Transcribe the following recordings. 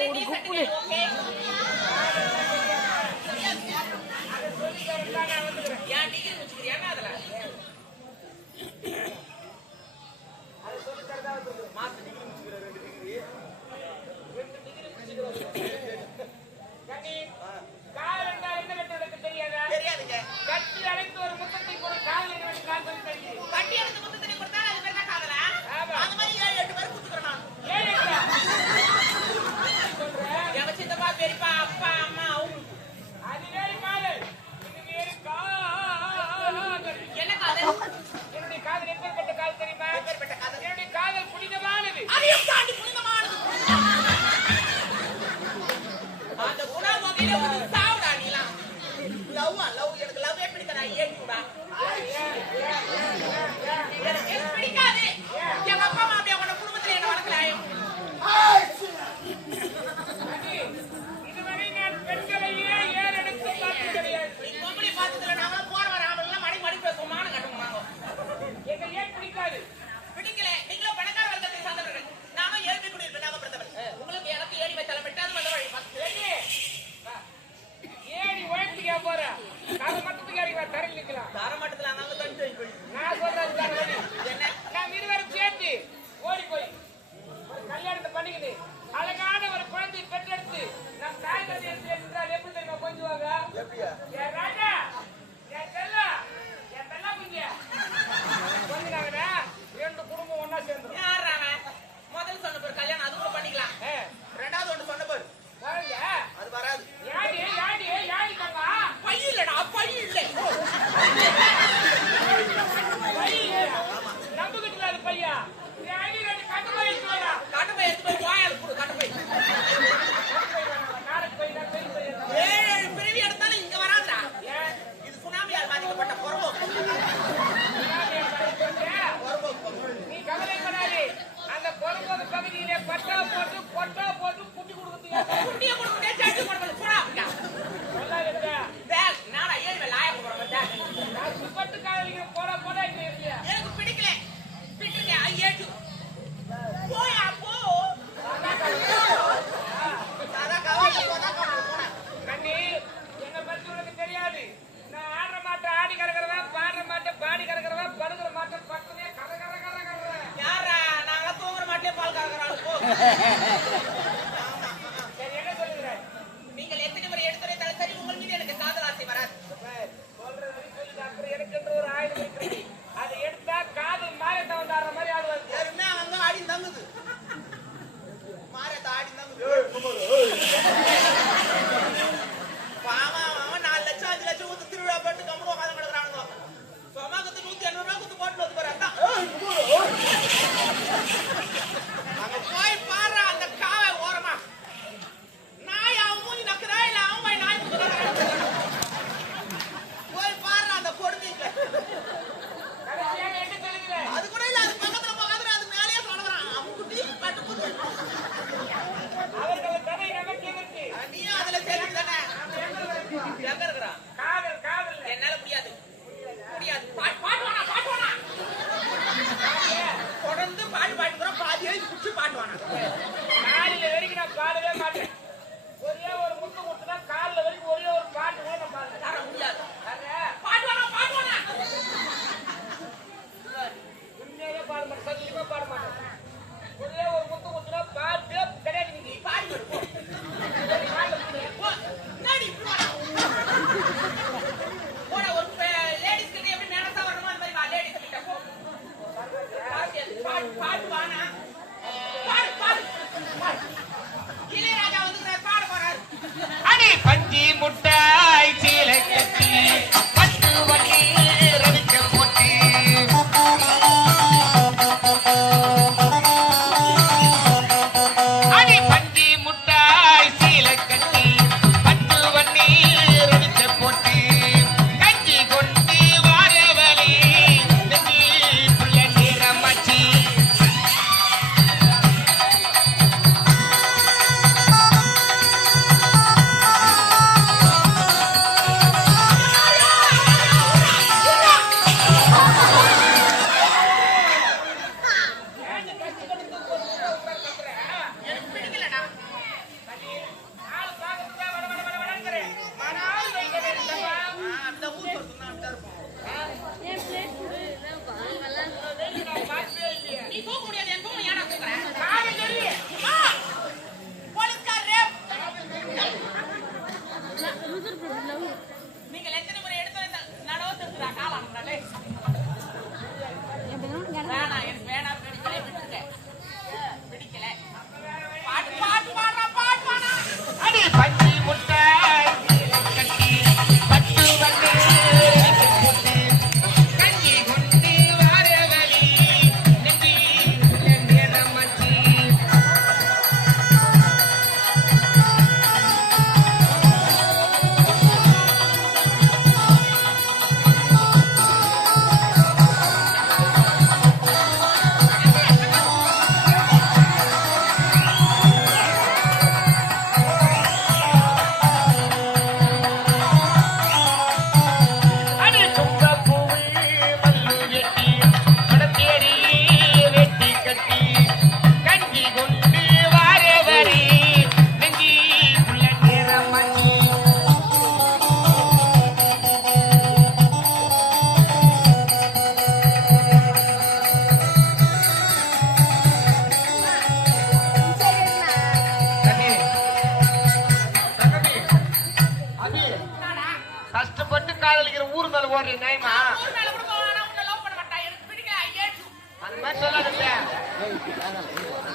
ஒரு குப்பு ஏன் அதுல? பட்டா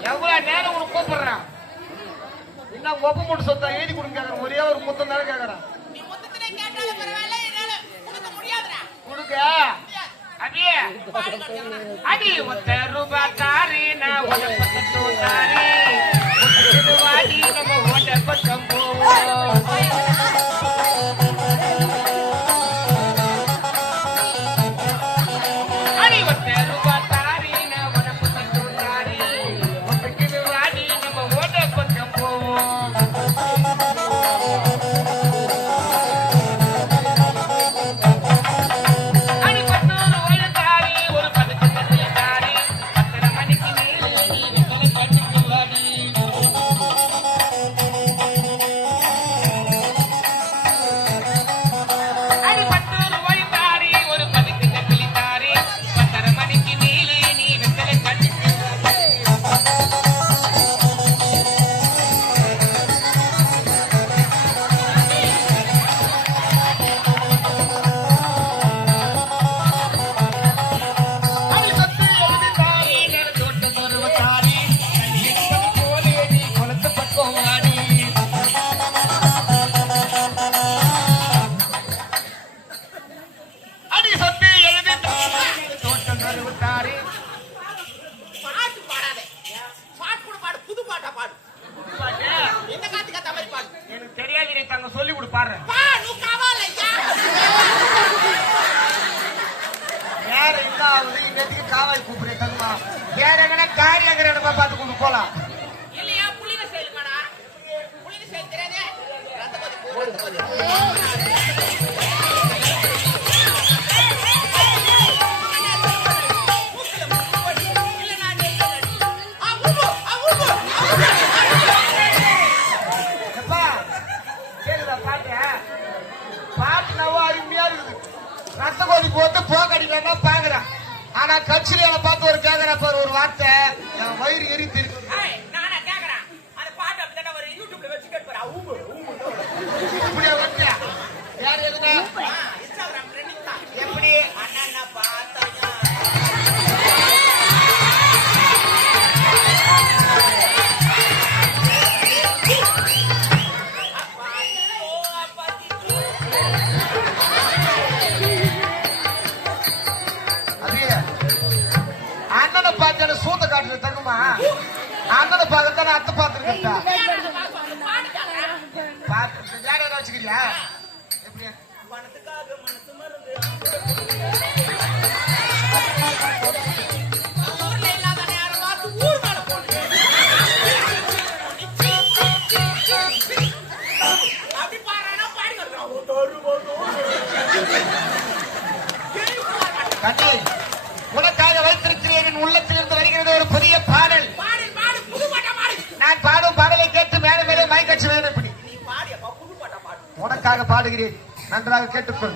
எவ்வளவு நேரம் உனக்கு கூப்பிடுறேன்? என்ன ஒப்பு மூட்டு சொத்தா? எழுதி கொடுங்க கேக்குறேன். ஒரே ஒரு முத்தம் தானே கேக்குறேன். கொடுக்க? அடியே. அடி ஒத்த ரூபாய் போவோம் ஆகுது இன்னத்துக்கு காவாய் வேற எங்கன்னா காரி இடமா பார்த்து கொண்டு போலாம். பாட்டு. நவ அருமையா இருக்குது. ரத்த கோதி போட்டு போகடிக்கா ஆனா கட்சியில பார்த்து ஒரு கேக்குறப்ப ஒரு வார்த்தை. வயிறு எரித்திருக்கு. தானே அத்தை பார்த்துருக்கா பார்த்து வேற ஏதாவது வச்சுக்கிறியா எப்படியா கட்டி உனக்காக பாடுகிறேன். நன்றாக கேட்டுக்கொள்.